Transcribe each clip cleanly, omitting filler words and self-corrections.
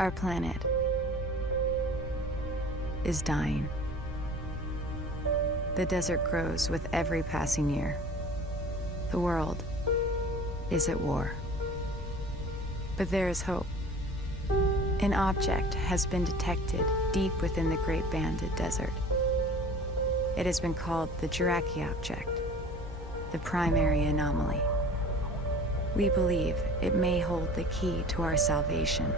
Our planet is dying. The desert grows with every passing year. The world is at war. But there is hope. An object has been detected deep within the Great Banded Desert. It has been called the Juraki object, the primary anomaly. We believe it may hold the key to our salvation.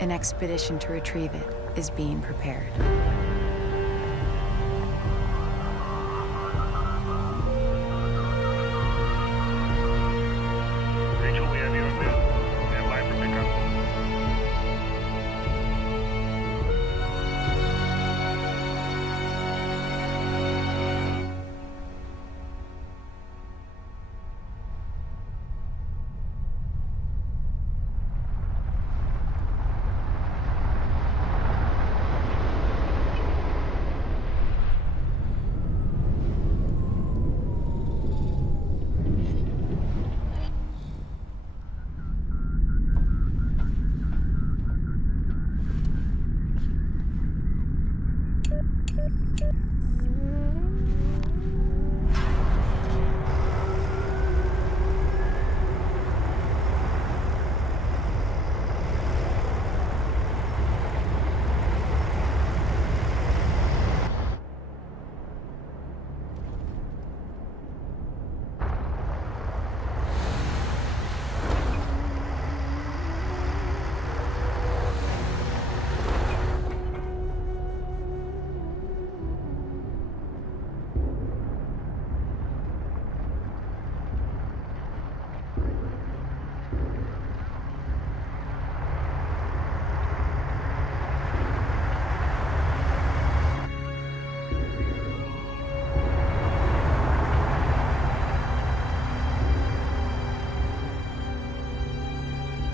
An expedition to retrieve it is being prepared. Rachel, we have you on mute. Stand by for pickup.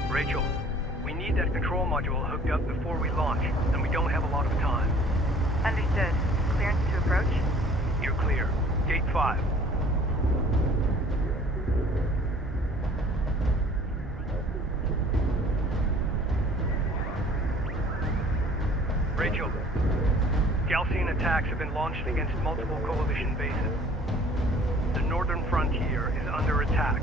Rachel, we need that control module hooked up before we launch, and we don't have a lot of time. Understood. Clearance to approach? You're clear. Gate 5. Rachel, Galcian attacks have been launched against multiple coalition bases. The northern frontier is under attack.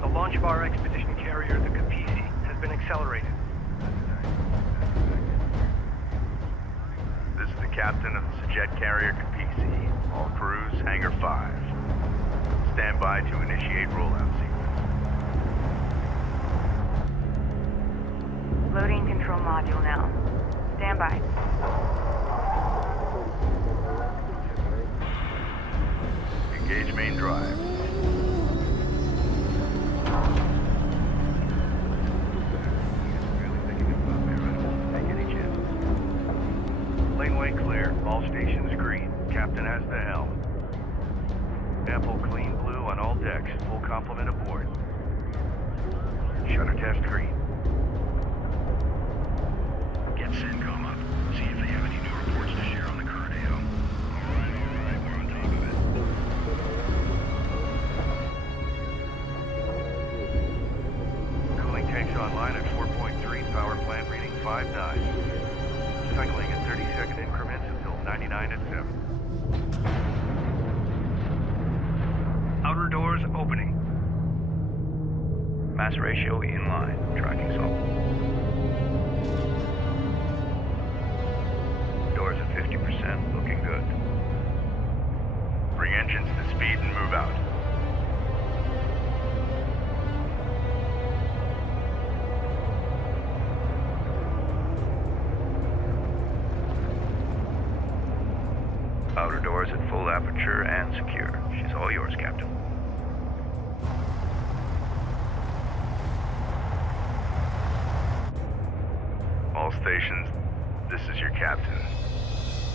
The launch of our expedition carrier, the Capisi, has been accelerated. This is the captain of the jet carrier Capisi. All crews, Hangar 5. Stand by to initiate rollout sequence. Loading control module now. Stand by. Engage main drive. Laneway clear. All stations green. Captain has the helm. Ample clean blue on all decks. Full complement aboard. Shutter test green. Get CENTCOM up. See if they have any new reports to share on the current AO. Alright, we're on top of it. Cooling tanks online at 4.3, power plant reading 5.9. Cycling in 30-second increments until 99 at 7. Outer doors opening. Mass ratio in line. Tracking solid. Doors at 50%, looking good. Bring engines to speed and move out. Outer doors at full aperture and secure. She's all yours, Captain. All stations, this is your captain.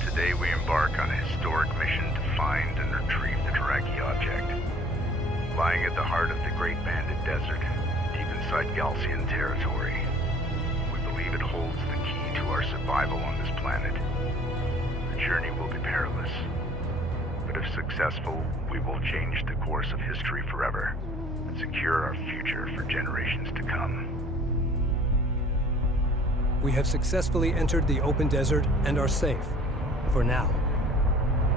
Today we embark on a historic mission to find and retrieve the Juraki object. Lying at the heart of the Great Banded Desert, deep inside Galcian territory, we believe it holds the key to our survival on this planet. The journey will be perilous, but if successful, we will change the course of history forever and secure our future for generations to come. We have successfully entered the open desert and are safe, for now.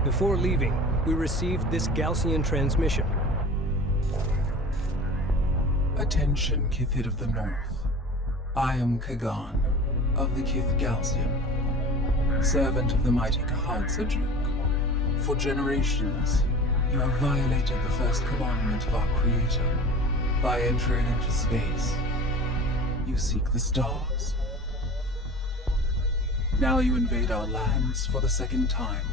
Before leaving, we received this Gaussian transmission. Attention, Kithid of the North. I am Kagan, of the Kith Gaussian, servant of the mighty Kharak. For generations, you have violated the first commandment of our Creator. By entering into space, you seek the stars. Now you invade our lands for the second time.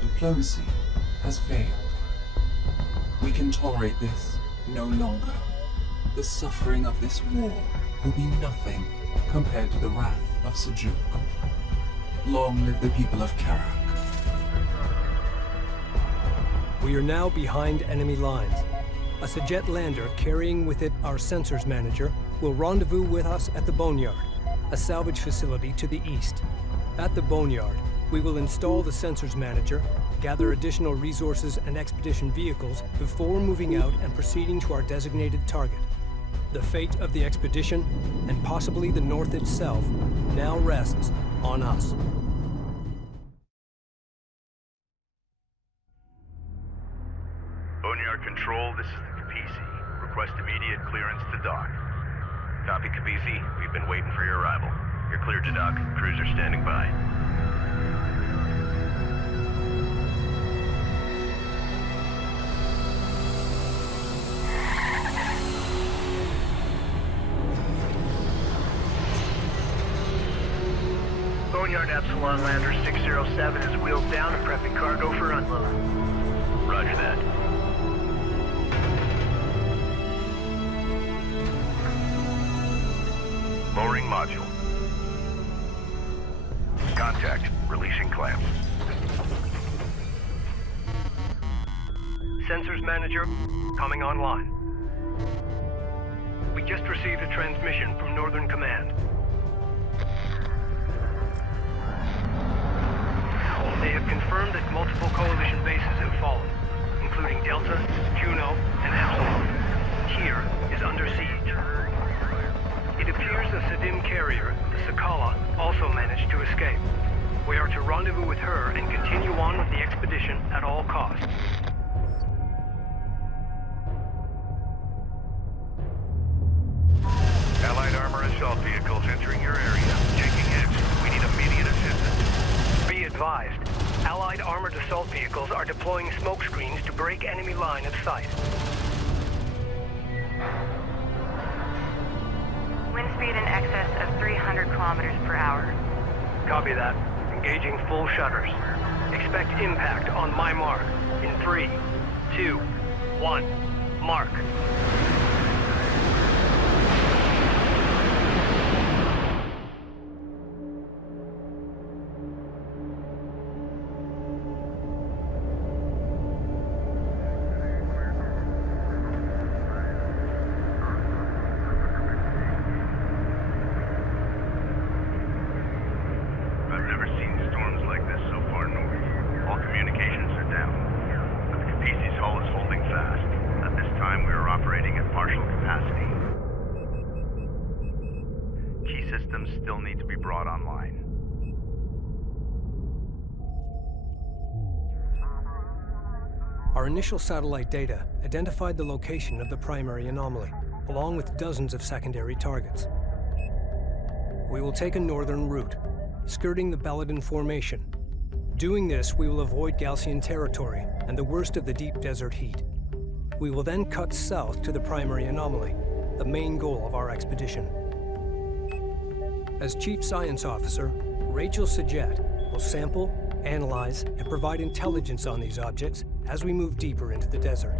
Diplomacy has failed. We can tolerate this no longer. The suffering of this war will be nothing compared to the wrath of Sejuk. Long live the people of Kharak. We are now behind enemy lines. A Sajet lander carrying with it our sensors manager will rendezvous with us at the Boneyard, a salvage facility to the east. At the Boneyard, we will install the sensors manager, gather additional resources and expedition vehicles before moving out and proceeding to our designated target. The fate of the expedition, and possibly the North itself, now rests on us. Boneyard Control, this is the Capisi. Request immediate clearance to dock. Copy, Capisi. We've been waiting for your arrival. You're cleared to dock. Cruiser standing by. Boneyard Epsilon Lander 607 is wheeled down and prepping cargo for unload. Roger that. Lowering module. Contact. Releasing clamps. Sensors manager coming online. We just received a transmission from Northern Command. They have confirmed that multiple coalition bases have fallen, including Delta, Juno, and Epsilon. Here is under siege. It appears the Sadim carrier, the Sakala, also managed to escape. We are to rendezvous with her and continue on with the expedition at all costs. Allied armor assault vehicles entering your area. Taking X. We need immediate assistance. Be advised, Allied armored assault vehicles are deploying smoke screens to break enemy line of sight. Wind speed in excess of 300 kilometers per hour. Copy that. Engaging full shutters. Expect impact on my mark in 3, 2, 1, mark. I've never seen storms like this so far north. All communications are down. But the Capisi's hull is holding fast. At this time, we are operating at partial capacity. Key systems still need to be brought online. Our initial satellite data identified the location of the primary anomaly, along with dozens of secondary targets. We will take a northern route, skirting the Baladin Formation. Doing this, we will avoid Gaussian territory and the worst of the deep desert heat. We will then cut south to the primary anomaly, the main goal of our expedition. As Chief Science Officer, Rachel Sajet will sample, analyze, and provide intelligence on these objects as we move deeper into the desert.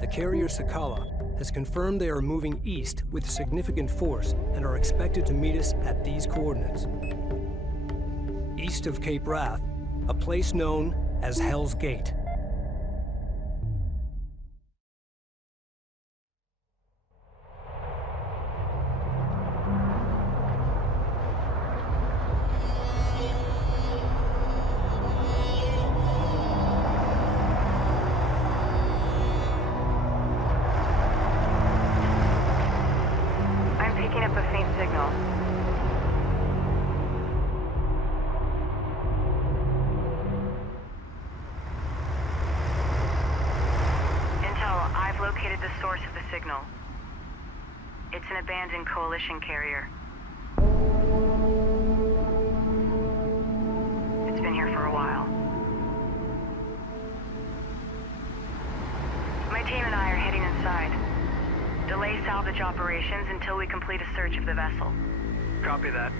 The carrier Sakala has confirmed they are moving east with significant force and are expected to meet us at these coordinates. East of Cape Wrath, a place known as Hell's Gate. I'm picking up a faint signal. Intel, I've located the source of the signal. It's an abandoned coalition carrier. It's been here for a while. My team and I are heading inside. Delay salvage operations until we complete a search of the vessel. Copy that.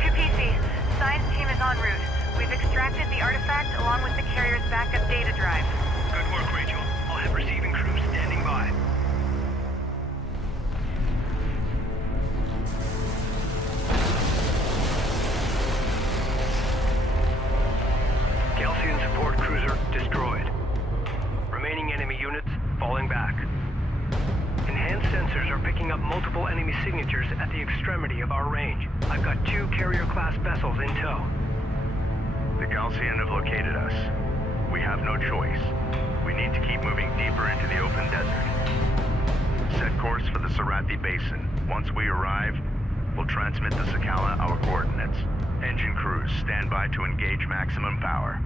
QPC, science team is en route. We've extracted the artifact along with the carrier's backup data drive. Good work, Rachel. I'll have receiving crews standing by. Galcian support cruiser destroyed. Remaining enemy units falling back. Enhanced sensors are picking up multiple enemy signatures at the extremity of our range. I've got 2 carrier-class vessels in tow. The Galcian have located us. We have no choice. We need to keep moving deeper into the open desert. Set course for the Sarathi Basin. Once we arrive, we'll transmit to Sakala our coordinates. Engine crews, stand by to engage maximum power.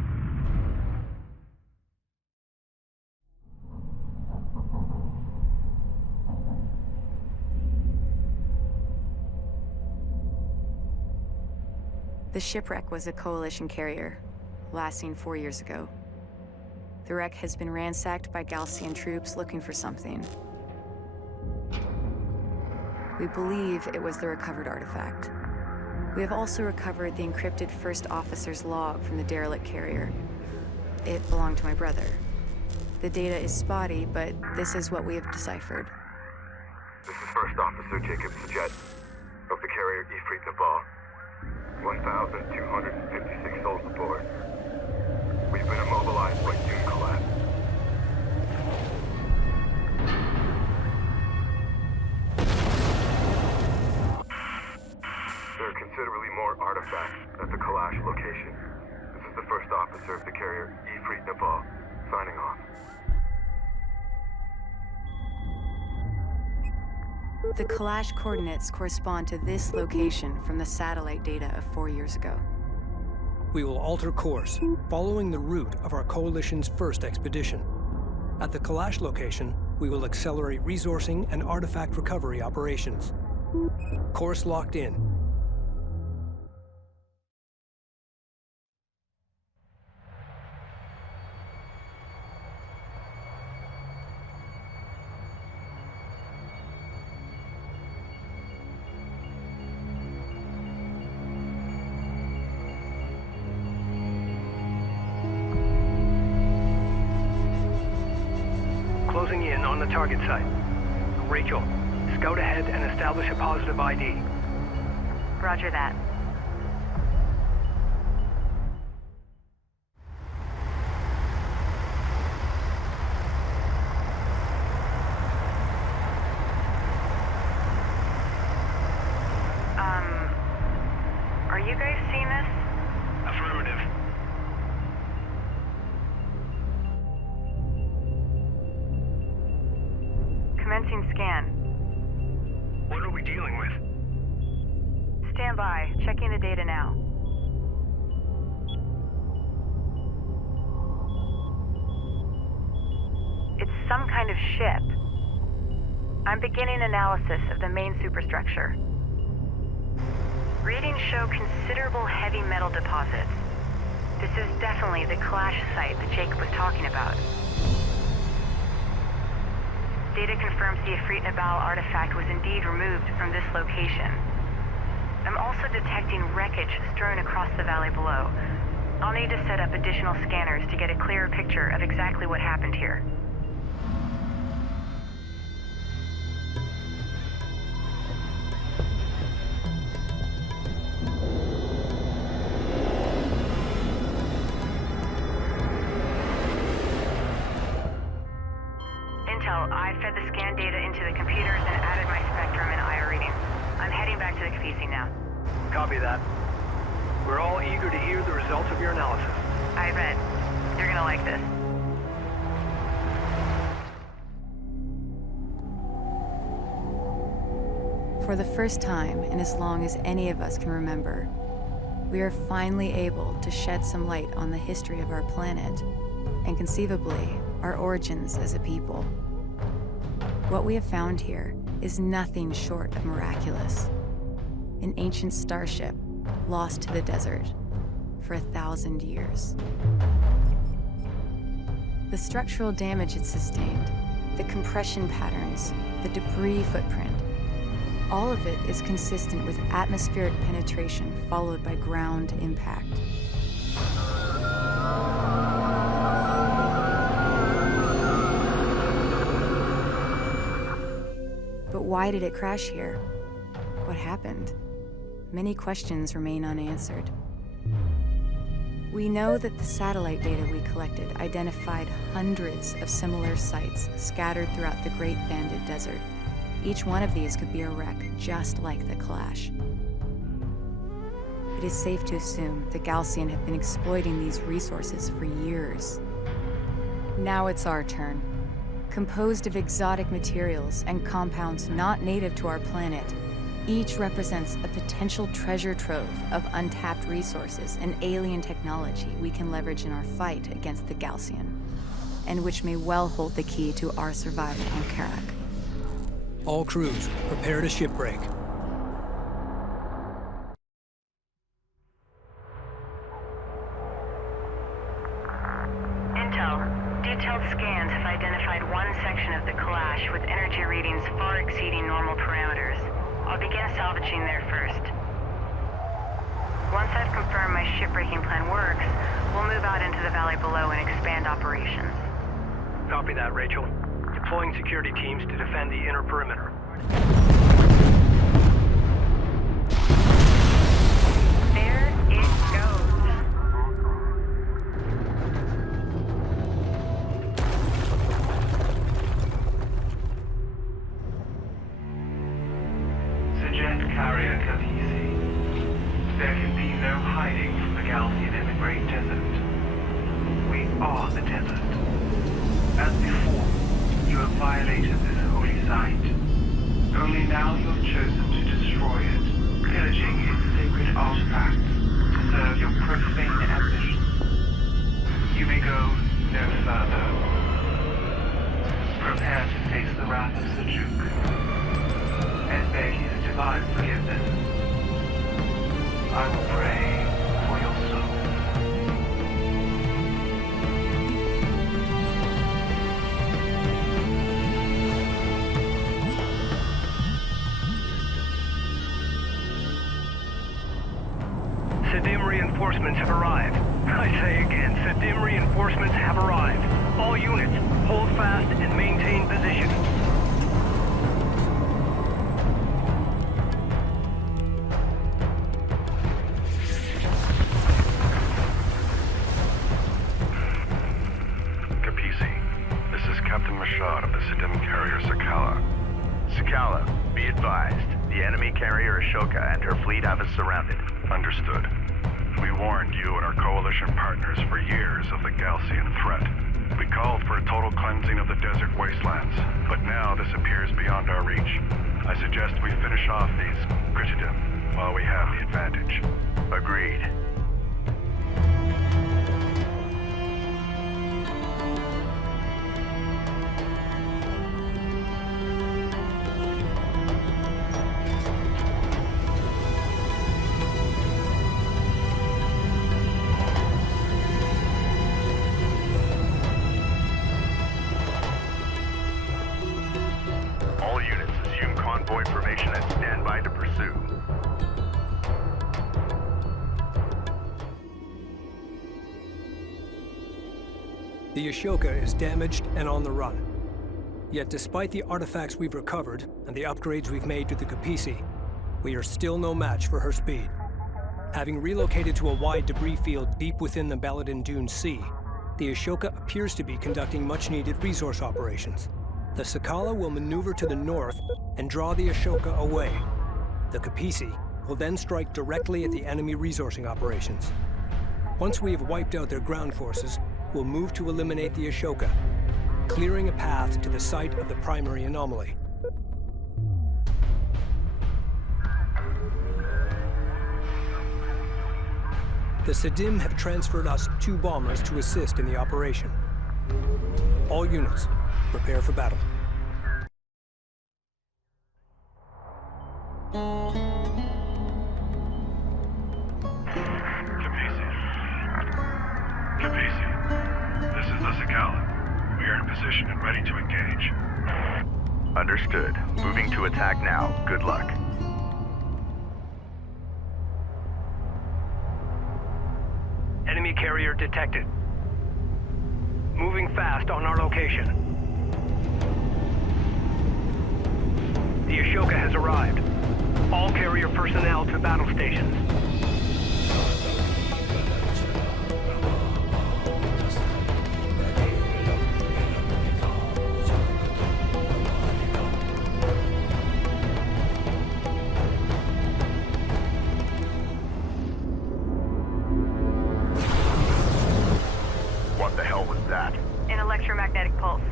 The shipwreck was a coalition carrier, last seen 4 years ago. The wreck has been ransacked by Galcian troops looking for something. We believe it was the recovered artifact. We have also recovered the encrypted first officer's log from the derelict carrier. It belonged to my brother. The data is spotty, but this is what we have deciphered. This is First Officer Jacob Sajet of the carrier Ifrit Nabal. 1,256 souls aboard. We've been immobilized by dune collapse. There are considerably more artifacts at the Kalash location. This is the First Officer of the carrier Ifrit Nabal, signing off. The Kalash coordinates correspond to this location from the satellite data of 4 years ago. We will alter course, following the route of our coalition's first expedition. At the Kalash location, we will accelerate resourcing and artifact recovery operations. Course locked in. Closing in on the target site. Rachel, scout ahead and establish a positive ID. Roger that. Are you guys seeing this? Affirmative. Commencing scan. What are we dealing with? Stand by. Checking the data now. It's some kind of ship. I'm beginning analysis of the main superstructure. Readings show considerable heavy metal deposits. This is definitely the Kalash site that Jacob was talking about. Data confirms the Ifrit Nabal artifact was indeed removed from this location. I'm also detecting wreckage strewn across the valley below. I'll need to set up additional scanners to get a clearer picture of exactly what happened here. I fed the scan data into the computers and added my spectrum and IR readings. I'm heading back to the QPC now. Copy that. We're all eager to hear the results of your analysis. I bet. You're gonna like this. For the first time in as long as any of us can remember, we are finally able to shed some light on the history of our planet and conceivably our origins as a people. What we have found here is nothing short of miraculous. An ancient starship lost to the desert for 1,000 years. The structural damage it sustained, the compression patterns, the debris footprint, all of it is consistent with atmospheric penetration followed by ground impact. But why did it crash here? What happened? Many questions remain unanswered. We know that the satellite data we collected identified hundreds of similar sites scattered throughout the Great Banded Desert. Each one of these could be a wreck just like the Clash. It is safe to assume the Galcian have been exploiting these resources for years. Now it's our turn. Composed of exotic materials and compounds not native to our planet, each represents a potential treasure trove of untapped resources and alien technology we can leverage in our fight against the Galcian, and which may well hold the key to our survival on Kharak. All crews, prepare to shipbreak. Intel, detailed scans have identified one section of the Clash with energy readings far exceeding normal parameters. I'll begin salvaging there first. Once I've confirmed my shipbreaking plan works, we'll move out into the valley below and expand operations. Copy that, Rachel. Deploying security teams to defend the inner perimeter. There it goes. Suggest carrier Khaleesi. There can be no hiding from the Galcian in the Great Desert. We are the desert. As before, you have violated this holy site. Only now you have chosen to destroy it, pillaging its sacred artifacts to serve your profane ambitions. You may go no further. Prepare to face the wrath of Seljuk and beg his divine forgiveness. I will pray for your soul. Sadim reinforcements have arrived. I say again, Sadim reinforcements have arrived. All units, hold fast and maintain position. Be advised, the enemy carrier Ashoka and her fleet have us surrounded. Understood. We warned you and our coalition partners for years of the Galcian threat. We called for a total cleansing of the desert wastelands, but now this appears beyond our reach. I suggest we finish off these Gritidum while we have the advantage. Agreed. All units assume convoy formation and stand by to pursue. The Ashoka is damaged and on the run. Yet despite the artifacts we've recovered and the upgrades we've made to the Capisi, we are still no match for her speed. Having relocated to a wide debris field deep within the Baladin Dune Sea, the Ashoka appears to be conducting much-needed resource operations. The Sakala will maneuver to the north and draw the Ashoka away. The Capisi will then strike directly at the enemy resourcing operations. Once we have wiped out their ground forces, we'll move to eliminate the Ashoka, clearing a path to the site of the primary anomaly. The Sidim have transferred us 2 bombers to assist in the operation. All units, prepare for battle. Capisi, this is the Sakala. We are in position and ready to engage. Understood. Moving to attack now. Good luck. Enemy carrier detected. Moving fast on our location. The Ashoka has arrived. All carrier personnel to battle stations. What the hell was that? An electromagnetic pulse.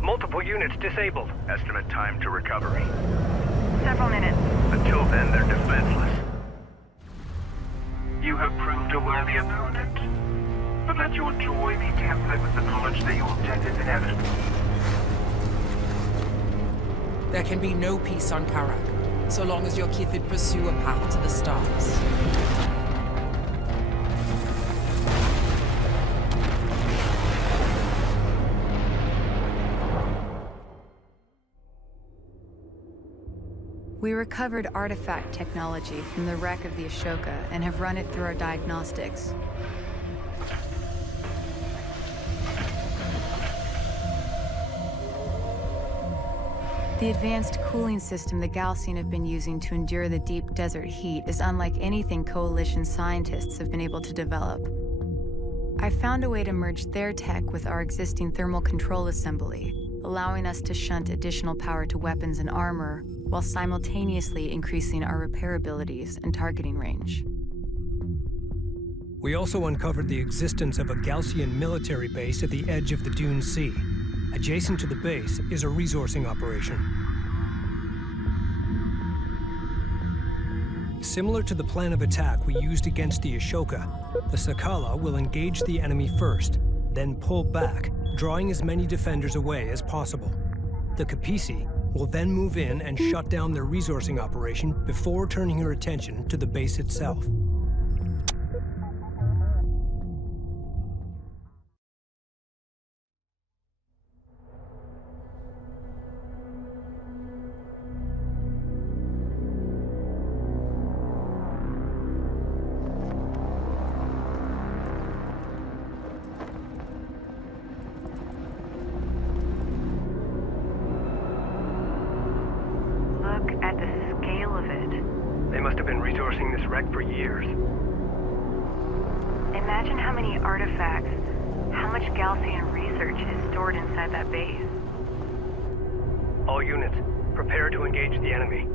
Multiple units disabled. Estimate time to recovery. Several minutes. Until then, they're defenseless. You have proved a worthy opponent, but let your joy be tempered with the knowledge that your death is inevitable. There can be no peace on Kharak, so long as your Kithid pursue a path to the stars. We recovered artifact technology from the wreck of the Ashoka and have run it through our diagnostics. The advanced cooling system the Galcian have been using to endure the deep desert heat is unlike anything Coalition scientists have been able to develop. I found a way to merge their tech with our existing thermal control assembly, allowing us to shunt additional power to weapons and armor, while simultaneously increasing our repair abilities and targeting range. We also uncovered the existence of a Galcian military base at the edge of the Dune Sea. Adjacent to the base is a resourcing operation. Similar to the plan of attack we used against the Ashoka, the Sakala will engage the enemy first, then pull back, drawing as many defenders away as possible. The Capisi will then move in and shut down their resourcing operation before turning her attention to the base itself. For years. Imagine how many artifacts, how much Galcian research is stored inside that base. All units, prepare to engage the enemy.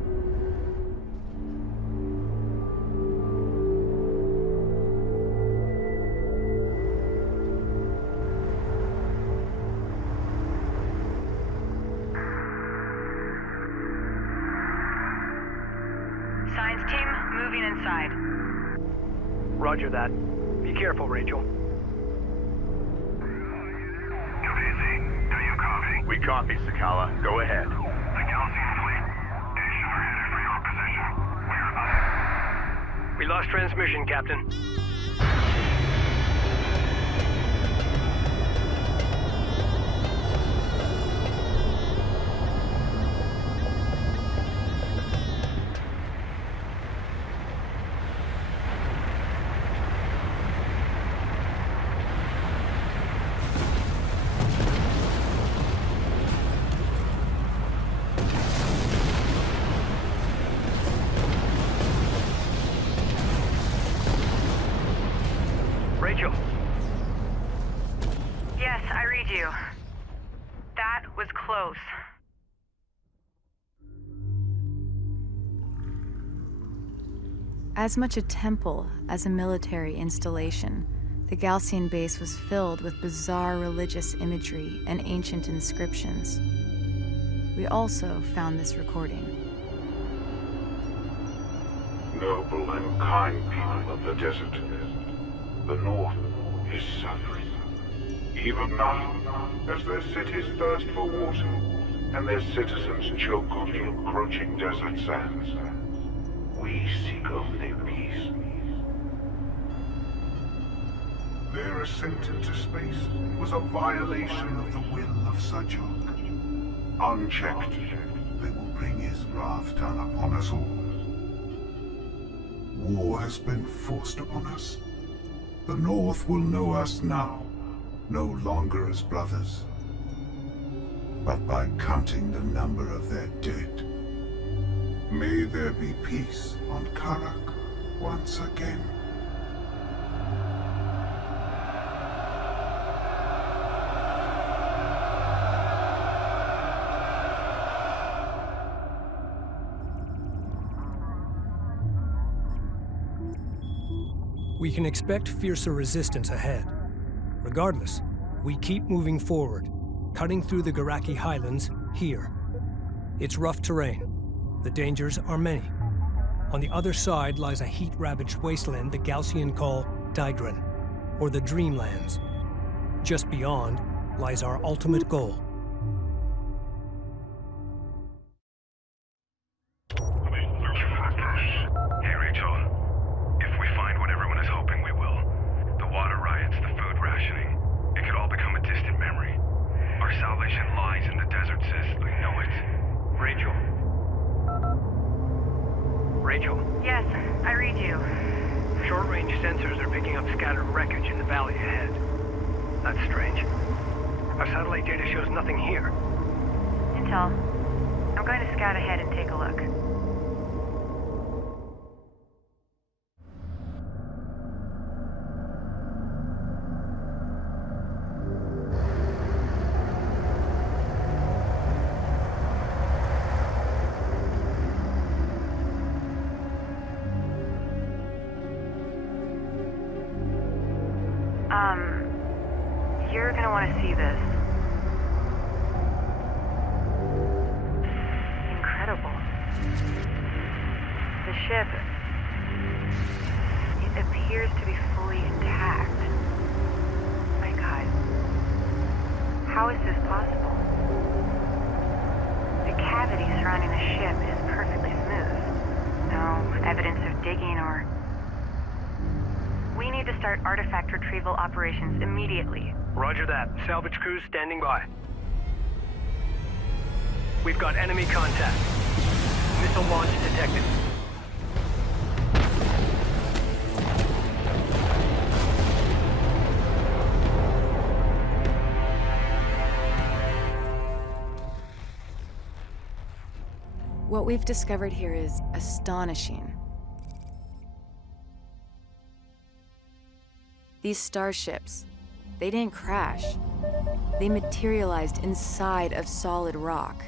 Science team, moving inside. Roger that. Be careful, Rachel. Capisi, do you copy? We copy, Sakala. Go ahead. The Galcian fleet is headed for your position. We are not. We lost transmission, Captain. Rachel. Yes, I read you. That was close. As much a temple as a military installation, the Galcian base was filled with bizarre religious imagery and ancient inscriptions. We also found this recording. Noble and kind people of the desert, The North is suffering. Even now, as their cities thirst for water, and their citizens choke on the encroaching desert sands, we seek only peace. Their ascent into space was a violation of the will of Sajuk. Unchecked, they will bring his wrath down upon us all. War has been forced upon us. The North will know us now, no longer as brothers, but by counting the number of their dead. May there be peace on Kharak once again. We can expect fiercer resistance ahead. Regardless, we keep moving forward, cutting through the Garaki highlands here. It's rough terrain. The dangers are many. On the other side lies a heat-ravaged wasteland the Gaussian call Daedran, or the Dreamlands. Just beyond lies our ultimate goal. Hey, Rachel. If we find what everyone is hoping we will, the water riots, the food rationing, it could all become a distant memory. Our salvation lies in the desert, sis. I know it. Rachel. Rachel, Yes, I read you. short-range sensors are picking up scattered wreckage in the valley ahead. That's strange. Our satellite data shows nothing here. Intel, I'm going to scout ahead and take a look. You're gonna want to see this. Incredible. The ship, it appears to be fully intact. My God. How is this possible? The cavity surrounding the ship is perfectly smooth. No evidence of digging or... We need to start artifact retrieval operations immediately. Roger that. Salvage crews standing by. We've got enemy contact. Missile launch detected. What we've discovered here is astonishing. These starships, they didn't crash. They materialized inside of solid rock.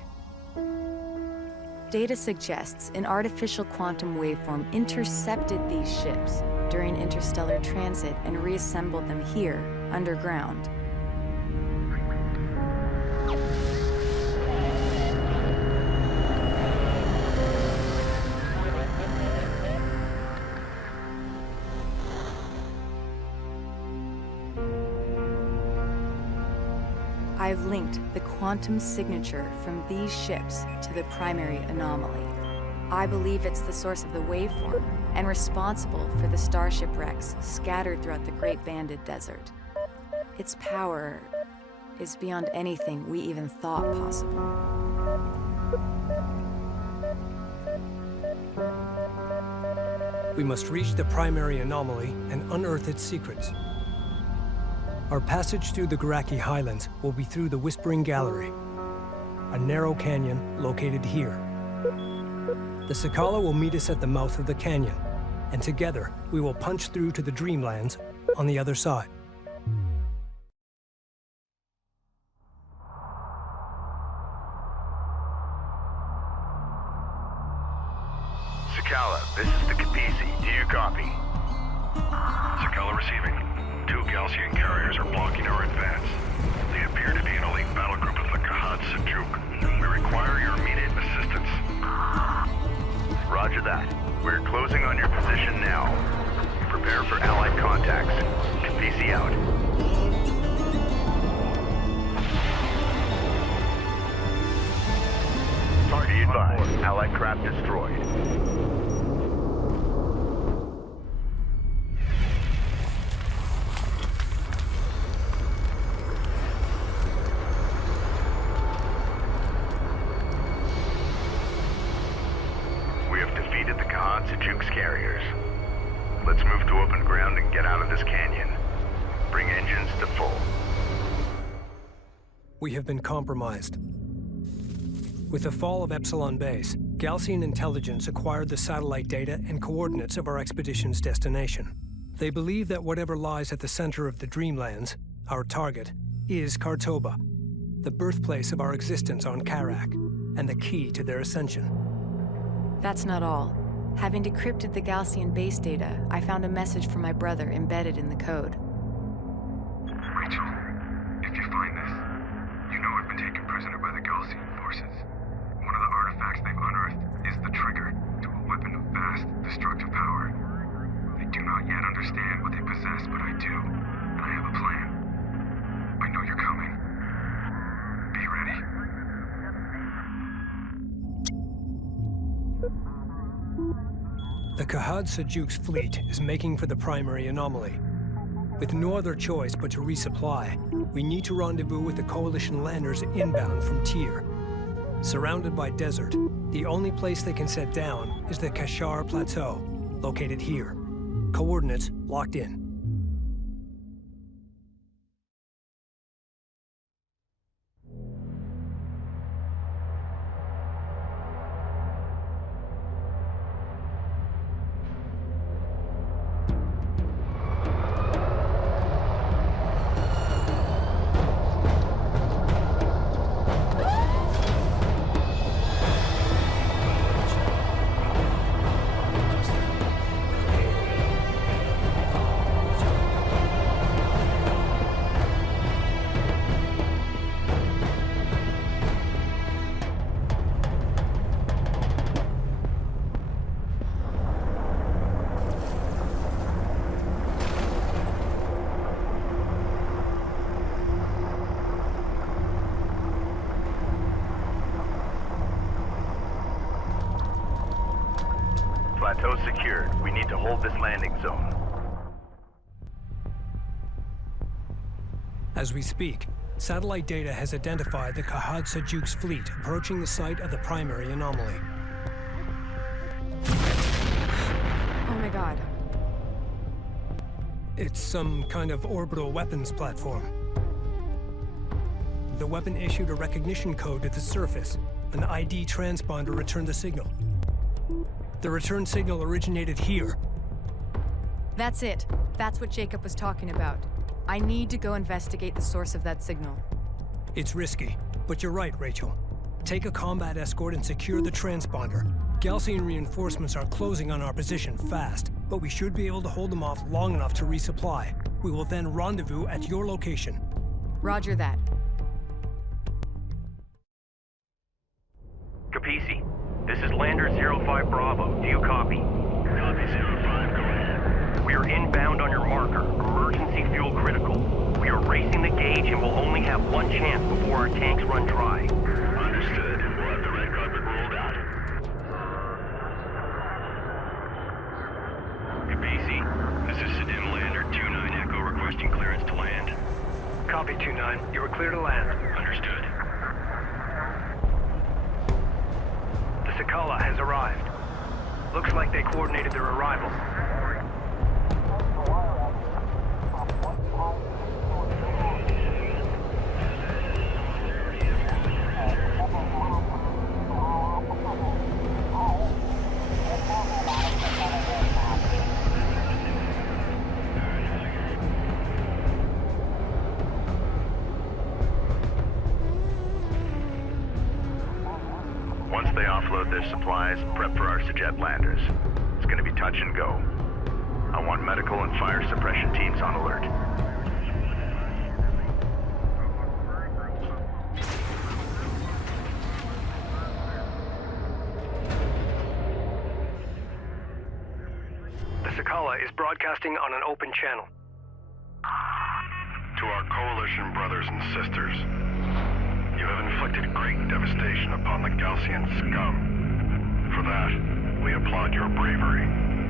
Data suggests an artificial quantum waveform intercepted these ships during interstellar transit and reassembled them here, underground. I've linked the quantum signature from these ships to the primary anomaly. I believe it's the source of the waveform and responsible for the starship wrecks scattered throughout the Great Banded Desert. Its power is beyond anything we even thought possible. We must reach the primary anomaly and unearth its secrets. Our passage through the Garaki highlands will be through the Whispering Gallery, a narrow canyon located here. The Sakala will meet us at the mouth of the canyon, and together we will punch through to the Dreamlands on the other side. Sakala, this is the Kapisi. Do you copy? Sakala receiving. 2 Gaussian carriers are blocking our advance. They appear to be an elite battle group of the Sajuk. We require your immediate assistance. Roger that. We're closing on your position now. Prepare for Allied contacts. PC out. Be advised, allied craft destroyed. We have defeated the Kharak carriers. Let's move to open ground and get out of this canyon. Bring engines to full. We have been compromised. With the fall of Epsilon Base, Galcian intelligence acquired the satellite data and coordinates of our expedition's destination. They believe that whatever lies at the center of the Dreamlands, our target, is Kartoba, the birthplace of our existence on Kharak, and the key to their ascension. That's not all. Having decrypted the Galcian base data, I found a message from my brother embedded in the code. Rachel, if you find this, you know I've been taken prisoner by the Galcian forces. One of the artifacts they've unearthed is the trigger to a weapon of vast, destructive power. They do not yet understand what they possess, but I do, and I have a plan. I know you're coming. Be ready. The Kharak fleet is making for the primary anomaly. With no other choice but to resupply, we need to rendezvous with the Coalition landers inbound from Tyr. Surrounded by desert, the only place they can set down is the Kashar Plateau, located here. Coordinates locked in. Plateau secured. We need to hold this landing zone. As we speak, satellite data has identified the Kharak fleet approaching the site of the primary anomaly. Oh my god. It's some kind of orbital weapons platform. The weapon issued a recognition code to the surface. An ID transponder returned the signal. The return signal originated here. That's it. That's what Jacob was talking about. I need to go investigate the source of that signal. It's risky, but you're right, Rachel. Take a combat escort and secure the transponder. Galcian reinforcements are closing on our position fast, but we should be able to hold them off long enough to resupply. We will then rendezvous at your location. Roger that. Capisi, this is Lander 05 Bravo. Do you copy? Copy 05, go ahead. We are inbound on your marker. Emergency fuel critical. We are racing the gauge and will only have one chance before our tanks run dry. Understood. We'll have the red carpet rolled out. Capisi, this is Sedim Lander 29 Echo requesting clearance to land. Copy 2-9. You are clear to land. Understood. The Sakala has arrived. Looks like they coordinated their arrival. Once they offload their supplies, prep for our Sajet landers. It's gonna be touch and go. I want medical and fire suppression teams on alert. The Sakala is broadcasting on an open channel. Coalition brothers and sisters, you have inflicted great devastation upon the Gaussian scum. For that, we applaud your bravery.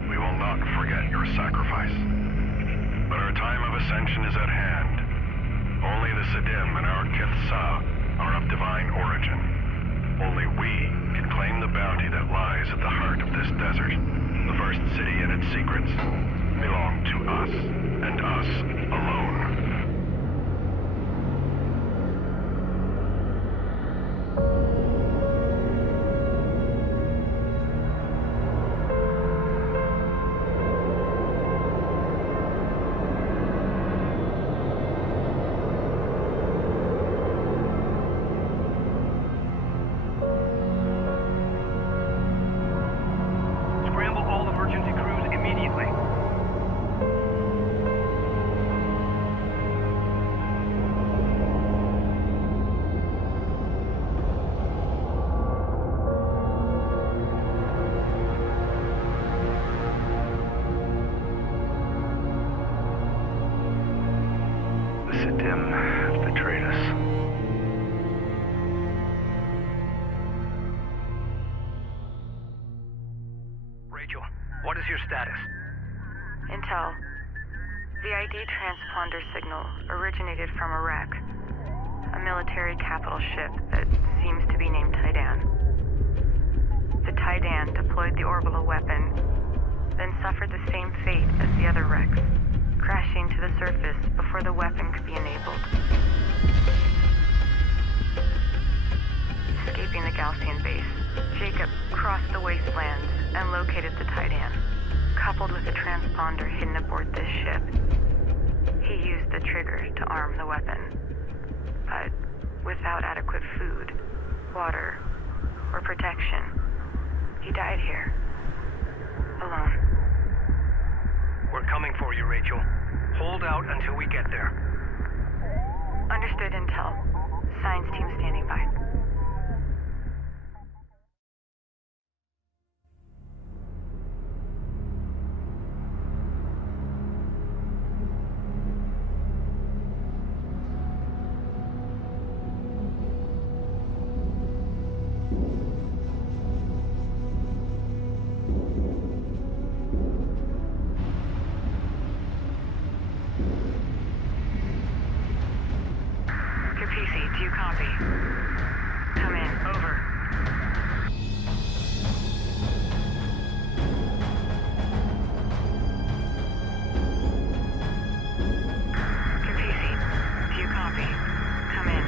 We will not forget your sacrifice. But our time of ascension is at hand. Only the Sidim and our Kithsa are of divine origin. Only we can claim the bounty that lies at the heart of this desert. The first city and its secrets belong to us, and us alone. What is your status? Intel. The ID transponder signal originated from a wreck. A military capital ship that seems to be named Tidan. The Tidan deployed the orbital weapon, then suffered the same fate as the other wrecks, crashing to the surface before the weapon could be enabled. Escaping the Gaussian base, Jacob crossed the wastelands and located the Tidan. Coupled with the transponder hidden aboard this ship, he used the trigger to arm the weapon. But without adequate food, water, or protection, he died here. Alone. We're coming for you, Rachel. Hold out until we get there. Understood, Intel. Science team standing by. Do you copy? Come in. Over. Capisi, do you copy? Come in.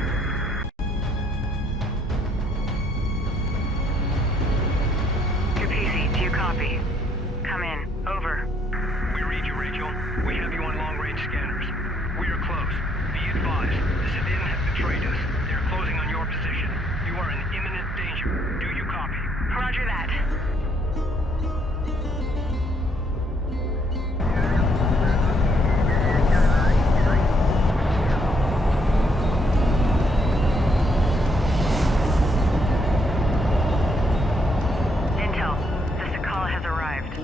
Capisi, do you copy? Come in. Over. We read you, Rachel. We have you on long-range scanners. We are close. Be advised, the Sidim have betrayed us. They're closing on your position. You are in imminent danger. Do you copy? Roger that. Intel, the Sakala has arrived.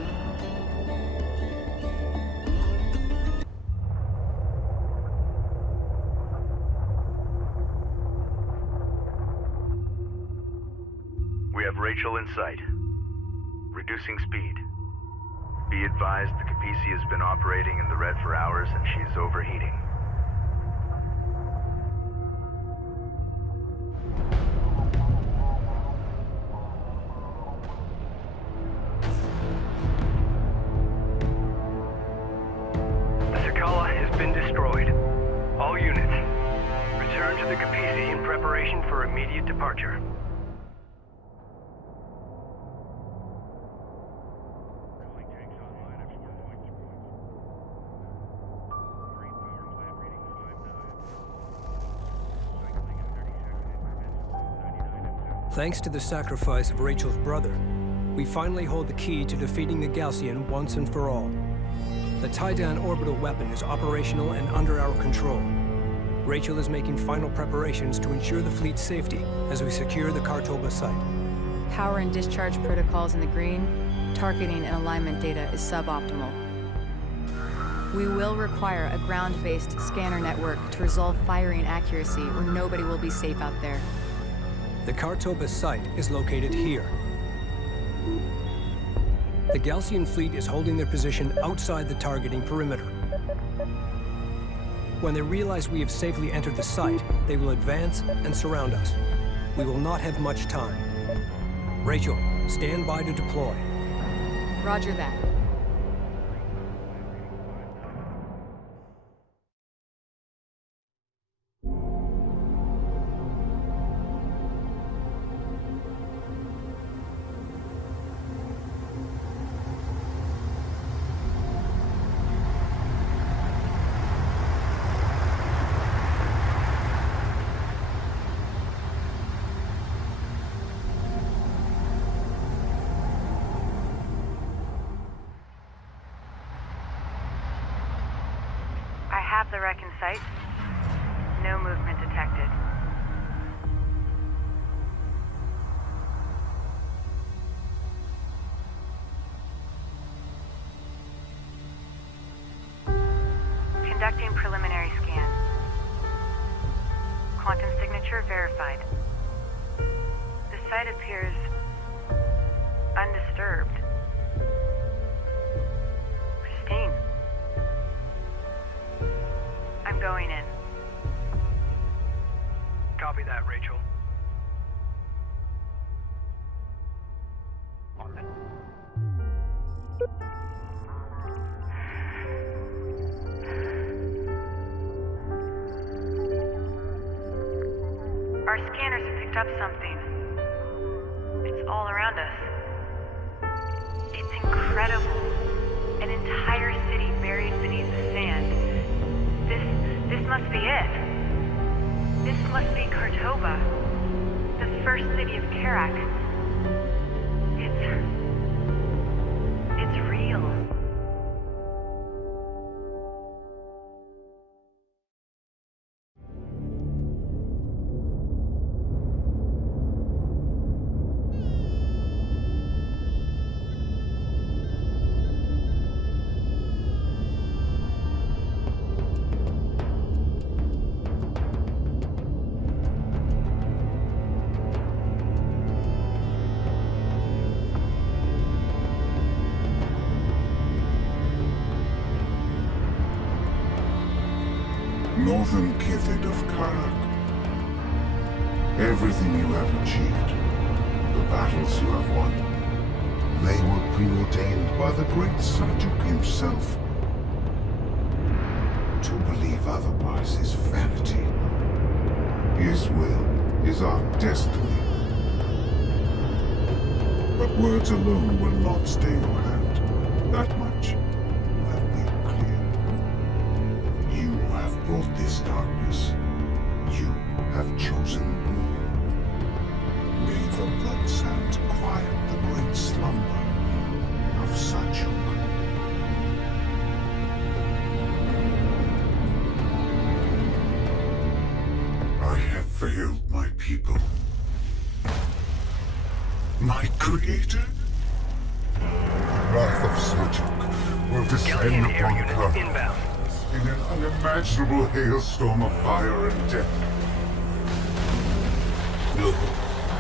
We have Rachel in sight. Reducing speed. Be advised the Capisi has been operating in the red for hours and she is overheating. The Sakala has been destroyed. All units, return to the Capisi in preparation for immediate departure. Thanks to the sacrifice of Rachel's brother, we finally hold the key to defeating the Gaussian once and for all. The Tidan orbital weapon is operational and under our control. Rachel is making final preparations to ensure the fleet's safety as we secure the Kartoba site. Power and discharge protocols in the green. Targeting and alignment data is suboptimal. We will require a ground-based scanner network to resolve firing accuracy, or nobody will be safe out there. The Kartoba site is located here. The Galcian fleet is holding their position outside the targeting perimeter. When they realize we have safely entered the site, they will advance and surround us. We will not have much time. Rachel, stand by to deploy. Roger that. I have the wreck in sight. No movement detected. Conducting preliminary scan. Quantum signature verified. The site appears undisturbed. Pristine. I'm going in. Copy that, Rachel. Our scanners have picked up something. It's all around us. It's incredible. An entire city buried beneath the sand. This must be it. This must be Kartoba, the first city of Kharak. It's real. Northern Kithid of Kharak. Everything you have achieved, the battles you have won, they were preordained by the great Seljuk himself. To believe otherwise is vanity. His will is our destiny. But words alone will not stay your hand. That much you have made clear. You have brought this darkness. You have chosen me. May the blood sand quiet the great slumber of Seljuk. I have failed my people. My creator? The wrath of Seljuk will descend upon Kharak in an unimaginable hailstorm of fire and death. Know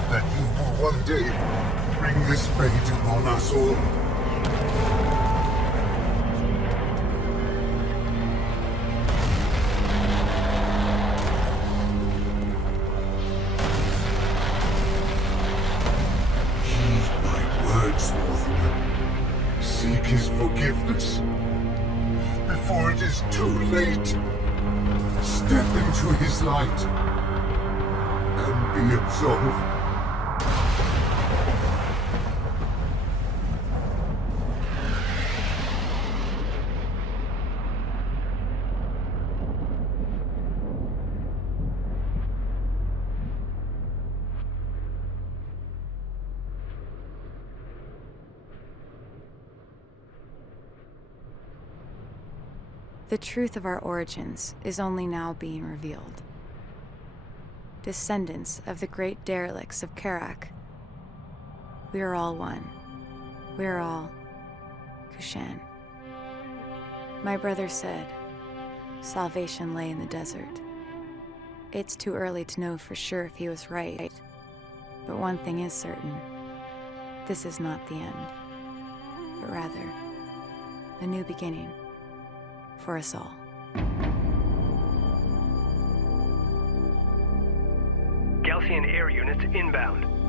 that you will one day bring this fate upon us all. Seek his forgiveness before it is too late. Step into his light and be absolved. The truth of our origins is only now being revealed. Descendants of the great derelicts of Kharak, we are all one. We are all Kushan. My brother said, salvation lay in the desert. It's too early to know for sure if he was right, but one thing is certain. This is not the end, but rather a new beginning for us all. Gaussian air units inbound.